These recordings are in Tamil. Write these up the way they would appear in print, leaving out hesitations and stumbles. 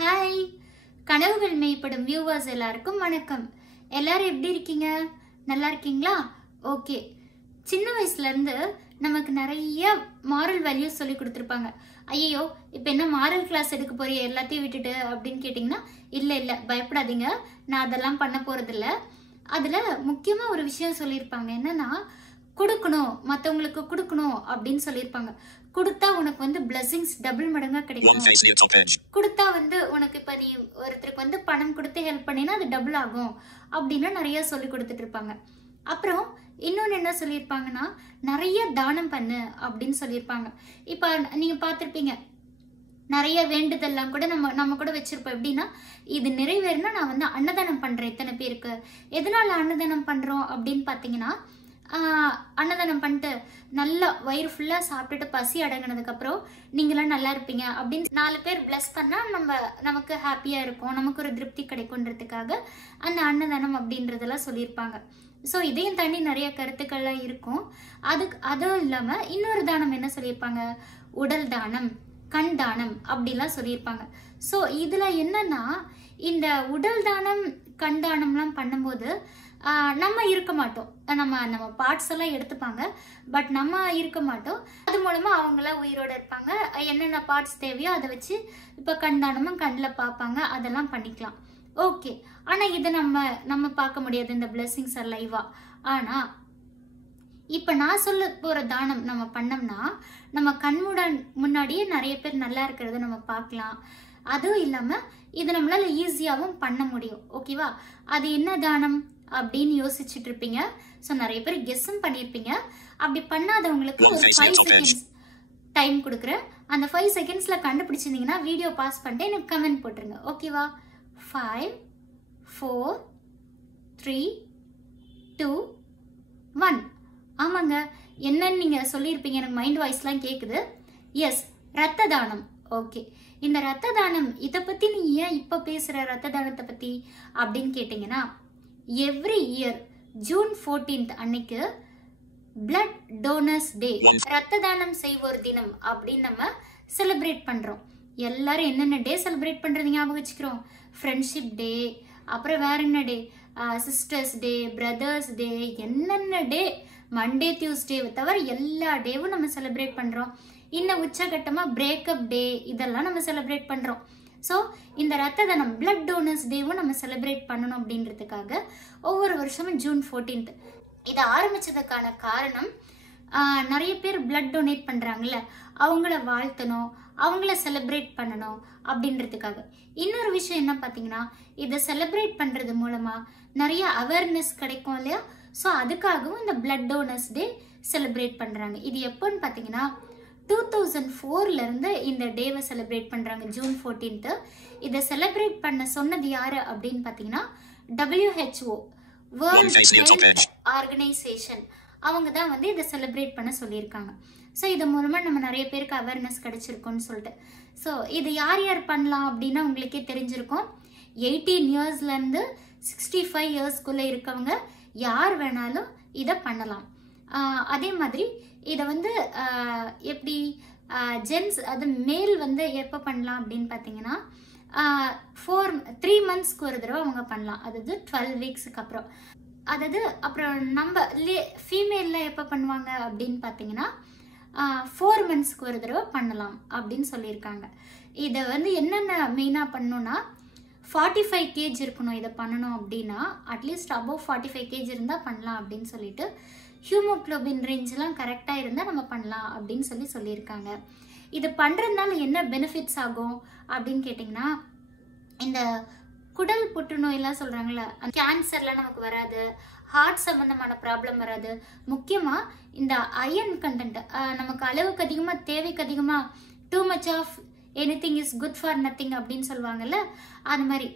ஹாய், கனவுகள் மெய்ப்படும் வியூவர்ஸ் எல்லாருக்கும் வணக்கம். எல்லாரும் எப்படி இருக்கீங்க? நல்லா இருக்கீங்களா? ஓகே. சின்ன வயசுல இருந்து நமக்கு நிறைய மாரல் வேல்யூஸ் சொல்லி கொடுத்துருப்பாங்க. ஐயோ, இப்போ என்ன மாரல் கிளாஸ் எடுக்க போறிய எல்லாத்தையும் விட்டுட்டு அப்படின்னு கேட்டிங்கன்னா, இல்லை பயப்படாதீங்க, நான் அதெல்லாம் பண்ண போறதில்ல. அதில் முக்கியமாக ஒரு விஷயம் சொல்லியிருப்பாங்க. என்னன்னா, கொடுக்கணும், மற்றவங்களுக்கு கொடுக்கணும் அப்படின்னு சொல்லியிருப்பாங்க. கொடுத்தா உனக்கு வந்து பிளஸிங்ஸ் டபுள் மடங்கா கிடைக்கும். கொடுத்தா வந்து உனக்கு இப்ப நீ ஒருத்தருக்கு வந்து பணம் கொடுத்து ஹெல்ப் பண்ணினா அது டபுள் ஆகும் அப்படின்னு நிறைய சொல்லி கொடுத்துட்டு இருப்பாங்க. அப்புறம் இன்னொன்னு என்ன சொல்லியிருப்பாங்கன்னா, நிறைய தானம் பண்ணு அப்படின்னு சொல்லியிருப்பாங்க. இப்ப நீங்க பார்த்திருப்பீங்க, நிறைய வேண்டுதெல்லாம் கூட நம்ம கூட வச்சிருப்போம். எப்படின்னா, இது நிறைவேறினா நான் வந்து அன்னதானம் பண்றேன் இத்தனை பேருக்கு. எதனால அன்னதானம் பண்றோம் அப்படின்னு பாத்தீங்கன்னா, அன்னதானம் பண்ணிட்டு நல்லா வயிறு ஃபுல்லா சாப்பிட்டுட்டு பசி அடங்கினதுக்கு அப்புறம் நீங்களாம் நல்லா இருப்பீங்க அப்படின்னு 4 பேர் பிளஸ் பண்ணா நமக்கு ஹாப்பியா இருக்கும், நமக்கு ஒரு திருப்தி கிடைக்கும்ன்றதுக்காக அந்த அன்னதானம் அப்படின்றதெல்லாம் சொல்லியிருப்பாங்க. ஸோ இதையும் தாண்டி நிறைய கருத்துக்கள்லாம் இருக்கும். அதுவும் இல்லாம இன்னொரு தானம் என்ன சொல்லியிருப்பாங்க, உடல் தானம், கண் தானம் அப்படிலாம் சொல்லியிருப்பாங்க. ஸோ இதுல என்னன்னா, இந்த உடல் தானம் கண் தானம்லாம் பண்ணும்போது நம்ம இருக்க மாட்டோம். நம்ம பார்ட்ஸ் எல்லாம் எடுத்துப்பாங்க, பட் நம்ம இருக்க மாட்டோம். அது மூலமா அவங்களாம் உயிரோட இருப்பாங்க. என்னென்ன பார்ட்ஸ் தேவையோ அதை வச்சு இப்போ கண் தானமும் கண்ணில் பார்ப்பாங்க, அதெல்லாம் பண்ணிக்கலாம். ஓகே. ஆனால் இதை நம்ம பார்க்க முடியாது, இந்த பிளெஸிங்ஸ் லைவா. ஆனால் இப்போ நான் சொல்ல போகிற தானம் நம்ம பண்ணோம்னா, நம்ம முன்னாடியே நிறைய பேர் நல்லா இருக்கிறத நம்ம பார்க்கலாம். அதுவும் இல்லாமல் இது நம்மளால ஈஸியாகவும் பண்ண முடியும். ஓகேவா? அது என்ன தானம் அப்படின்னு யோசிச்சுட்டு இருப்பீங்க. ஸோ நிறைய பேர் கெஸ்ஸும் பண்ணியிருப்பீங்க. அப்படி பண்ணாதவங்களுக்கு ஒரு 5 செகண்ட்ஸ் டைம் கொடுக்குறேன். அந்த 5 செகண்ட்ஸில் கண்டுபிடிச்சிருந்தீங்கன்னா வீடியோ பாஸ் பண்ணிட்டு எனக்கு கமெண்ட் போட்டுருங்க. ஓகேவா? 5 4 3 2 1. ஆமாங்க, என்னன்னு நீங்கள் சொல்லியிருப்பீங்க, எனக்கு மைண்ட் வாய்ஸ்லாம் கேட்குது. எஸ், ரத்த தானம். ஓகே. இந்த ரத்த தானம், இதை பற்றி நீ ஏன் இப்போ பேசுகிற ரத்த தானத்தை பற்றி அப்படின்னு கேட்டிங்கன்னா, எவ்ரி இயர் ஜூன் 14 அன்னைக்கு பிளட் டோனர்ஸ் டே, ரத்த தானம் செய்வோர் தினம் அப்படின்னு நம்ம செலிப்ரேட் பண்றோம். எல்லாரும் என்னென்ன டே செலிப்ரேட் பண்றது ஞாபகம் வச்சுக்கிறோம். ஃப்ரெண்ட்ஷிப் டே, அப்புறம் வேற என்ன டே, சிஸ்டர்ஸ் டே, பிரதர்ஸ் டே, என்னென்ன டே, மண்டே டியூஸ்டே தவிர எல்லா டேவும் நம்ம செலிப்ரேட் பண்றோம். இன்னும் உச்சகட்டமா பிரேக்கப் டே, இதெல்லாம் நம்ம செலிப்ரேட் பண்றோம். ஸோ இந்த ரத்த தானம் பிளட் டோனர்ஸ் டேவும் நம்ம செலிப்ரேட் பண்ணணும் அப்படின்றதுக்காக ஒவ்வொரு வருஷமும் ஜூன் 14 இதை ஆரம்பிச்சதுக்கான காரணம், நிறைய பேர் பிளட் டொனேட் பண்றாங்கல்ல, அவங்கள வாழ்த்தணும், அவங்கள செலிப்ரேட் பண்ணணும் அப்படின்றதுக்காக. இன்னொரு விஷயம் என்ன பார்த்தீங்கன்னா, இதை செலிப்ரேட் பண்றது மூலமா நிறைய அவேர்னஸ் கிடைக்கும் இல்லையா? ஸோ அதுக்காகவும் இந்த பிளட் டோனர்ஸ் டே செலிப்ரேட் பண்றாங்க. இது எப்போன்னு பார்த்தீங்கன்னா, 2004ல இருந்து இந்த டேவை செலிப்ரேட் பண்றாங்க, ஜூன் 14. இதை செலிப்ரேட் பண்ண சொன்னது யாரு அப்படின்னு பார்த்தீங்கன்னா, WHO, வேர்ல்ட் ஹெல்த் ஆர்கனைசேஷன். அவங்க தான் வந்து இதை செலிப்ரேட் பண்ண சொல்லியிருக்காங்க. ஸோ இது மூலமா நம்ம நிறைய பேருக்கு அவேர்னஸ் கிடைச்சிருக்கோம்னு சொல்லிட்டு. ஸோ இது யார் யார் பண்ணலாம் அப்படின்னா உங்களுக்கே தெரிஞ்சிருக்கும். 18 இயர்ஸ்ல இருந்து 65 இயர்ஸ்க்குள்ள இருக்கவங்க யார் வேணாலும் இதை பண்ணலாம். அதே மாதிரி இதை வந்து எப்படி ஜென்ஸ், அது மேல் வந்து எப்போ பண்ணலாம் அப்படின்னு பார்த்தீங்கன்னா, 3 மந்த்ஸ்க்கு ஒரு தடவை அவங்க பண்ணலாம். அதாவது 12 வீக்ஸுக்கு அப்புறம். அதாவது அப்புறம் நம்ம ஃபீமேலில் எப்போ பண்ணுவாங்க அப்படின்னு பார்த்தீங்கன்னா, 4 மந்த்ஸ்க்கு ஒரு தடவை பண்ணலாம் அப்படின்னு சொல்லியிருக்காங்க. இதை வந்து என்னென்ன மெயினாக பண்ணணும்னா, 45 kg இருக்கணும் இதை பண்ணணும் அப்படின்னா. அட்லீஸ்ட் அபவ் 45 kg இருந்தால் பண்ணலாம் அப்படின்னு சொல்லிட்டு, ஹியூமோக்ளோபின் ரேஞ்செலாம் கரெக்டாக இருந்தால் நம்ம பண்ணலாம் அப்படின்னு சொல்லியிருக்காங்க. இது பண்ணுறதுனால என்ன பெனிஃபிட்ஸ் ஆகும் அப்படின்னு கேட்டிங்கன்னா, இந்த குடல் புற்றுநோயெல்லாம் சொல்கிறாங்களே, கேன்சர்லாம் நமக்கு வராது, ஹார்ட் சம்மந்தமான ப்ராப்ளம் வராது. முக்கியமாக இந்த அயன் கண்டென்ட் நமக்கு அளவுக்கு அதிகமாக, தேவைக்கு அதிகமாக, too much of anything is good for nothing அப்படின்னு சொல்லுவாங்கல்ல, அது மாதிரி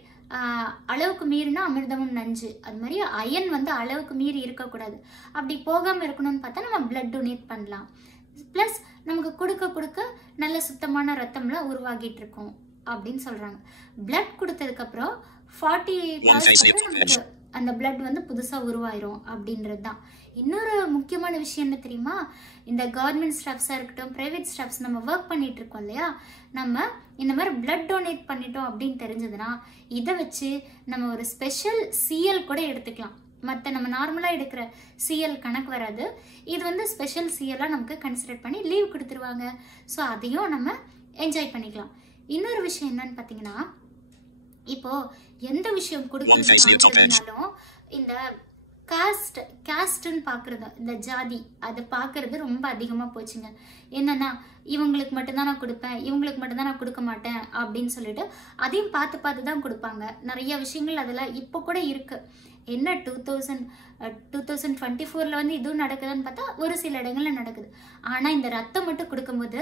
அளவுக்கு மீறினா அமிர்தமும் நஞ்சு. அது மாதிரி அயன் வந்து அளவுக்கு மீறி இருக்கக்கூடாது. அப்படி போகாமல் இருக்கணும்னு பார்த்தா நம்ம பிளட் டொனேட் பண்ணலாம். ப்ளஸ் நமக்கு கொடுக்க நல்ல சுத்தமான ரத்தம்லாம் உருவாகிட்டு இருக்கும் அப்படின்னு சொல்கிறாங்க. பிளட் கொடுத்ததுக்கப்புறம் 40 நமக்கு அந்த blood வந்து புதுசா உருவாயிரும் அப்படின்றது தான். இன்னொரு முக்கியமான விஷயம் என்ன தெரியுமா, இந்த கவர்மெண்ட் ஸ்டாஃப்ஸாக இருக்கட்டும், ப்ரைவேட் ஸ்டாஃப்ஸ் நம்ம ஒர்க் பண்ணிட்டு இருக்கோம் இல்லையா, நம்ம இந்த மாதிரி பிளட் டொனேட் பண்ணிட்டோம் அப்படின்னு தெரிஞ்சதுன்னா இதை வச்சு நம்ம ஒரு ஸ்பெஷல் சிஎல் கூட எடுத்துக்கலாம். மற்ற நம்ம நார்மலாக எடுக்கிற சிஎல் கணக்கு வராது, இது வந்து ஸ்பெஷல் சிஎல்லாக நமக்கு கன்சிடர் பண்ணி லீவ் கொடுத்துருவாங்க. ஸோ அதையும் நம்ம என்ஜாய் பண்ணிக்கலாம். இன்னொரு விஷயம் என்னன்னு பார்த்தீங்கன்னா, இப்போ எந்த விஷயம் கொடுக்கறதுனாலும் இந்த காஸ்ட்னு பார்க்குறது, இந்த ஜாதி அதை பார்க்கறது ரொம்ப அதிகமாக போச்சுங்க. என்னன்னா இவங்களுக்கு மட்டும்தான் நான் கொடுப்பேன், இவங்களுக்கு மட்டும்தான் நான் கொடுக்க மாட்டேன் அப்படின்னு சொல்லிட்டு அதையும் பார்த்து தான் கொடுப்பாங்க. நிறைய விஷயங்கள் அதெல்லாம் இப்போ கூட இருக்கு. என்ன 2024 வந்து இதுவும் நடக்குதுன்னு பார்த்தா ஒரு சில இடங்கள்ல நடக்குது. ஆனால் இந்த ரத்தம் மட்டும் கொடுக்கும்போது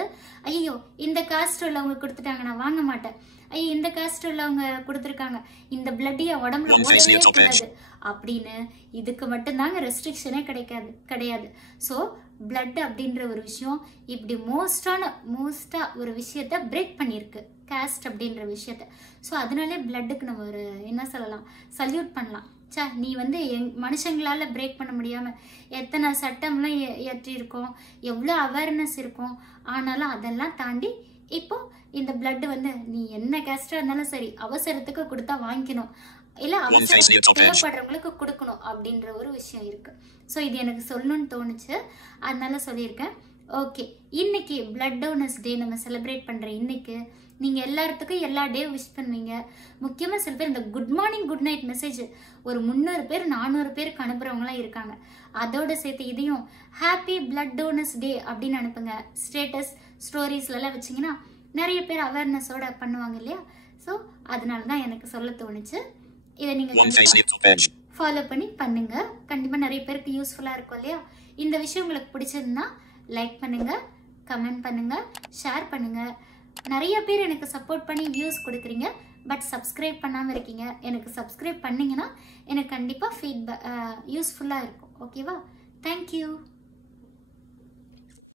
ஐயோ இந்த காஸ்ட் உள்ளவங்க கொடுத்துட்டாங்க நான் வாங்க மாட்டேன், ஐயோ இந்த காஸ்ட் உள்ளவங்க கொடுத்துருக்காங்க இந்த பிளட் என் உடம்புல ஓடவே கூடாது அப்படின்னு இதுக்கு மட்டும்தாங்க ரெஸ்ட்ரிக்ஷனே கிடையாது. ஸோ பிளட் அப்படின்ற ஒரு விஷயம் இப்படி மோஸ்டா ஒரு விஷயத்த பிரேக் பண்ணியிருக்கு, காஸ்ட் அப்படின்ற விஷயத்த. ஸோ அதனாலே பிளட்டுக்கு நம்ம ஒரு என்ன சொல்லலாம், சல்யூட் பண்ணலாம். நீ வந்து மனுஷங்களால பிரேக் பண்ண முடியாம எத்தனை சட்டம்லாம் ஏற்றிருக்கோம், எவ்வளோ அவேர்னஸ் இருக்கும், ஆனாலும் அதெல்லாம் தாண்டி இப்போ இந்த பிளட் வந்து நீ என்ன கேஸ்டா இருந்தாலும் சரி அவசரத்துக்கு கொடுத்தா வாங்கிக்கணும், இல்ல அவசரம் தேவைப்படுறவங்களுக்கு கொடுக்கணும் அப்படின்ற ஒரு விஷயம் இருக்கு. ஸோ இது எனக்கு சொல்லணும்னு தோணுச்சு, அதனால சொல்லியிருக்கேன். ஓகே, இன்னைக்கு பிளட் டோனர்ஸ் டே நம்ம செலிப்ரேட் பண்ற இன்னைக்கு நீங்க எல்லாத்துக்கும் எல்லா டே விஷ் பண்ணுவீங்க. முக்கியமா சில பேர் இந்த good morning good night message ஒரு 300 பேர் 400 பேருக்கு அனுப்புறவங்களாம் இருக்காங்க. அதோட சேர்த்து இதையும் ஹாப்பி பிளட் டோனர்ஸ் டே அப்படின்னு அனுப்புங்க. ஸ்டேட்டஸ் ஸ்டோரிஸ்லாம் வச்சிங்கன்னா நிறைய பேர் அவேர்னஸோட பண்ணுவாங்க இல்லையா. ஸோ அதனால தான் எனக்கு சொல்ல தோணுச்சு. இதை நீங்கள் ஃபாலோ பண்ணி பண்ணுங்க, கண்டிப்பாக நிறைய பேருக்கு யூஸ்ஃபுல்லாக இருக்கும் இல்லையா. இந்த விஷயம் உங்களுக்கு பிடிச்சதுன்னா லைக் பண்ணுங்க, கமெண்ட் பண்ணுங்க, ஷேர் பண்ணுங்க. நிறைய பேர் எனக்கு சப்போர்ட் பண்ணி வியூஸ் கொடுக்குறீங்க, பட் சப்ஸ்கிரைப் பண்ணாமல் இருக்கீங்க. எனக்கு சப்ஸ்கிரைப் பண்ணிங்கன்னா எனக்கு கண்டிப்பாக ஃபீட்பேக் யூஸ்ஃபுல்லாக இருக்கும். ஓகேவா? தேங்க்யூ.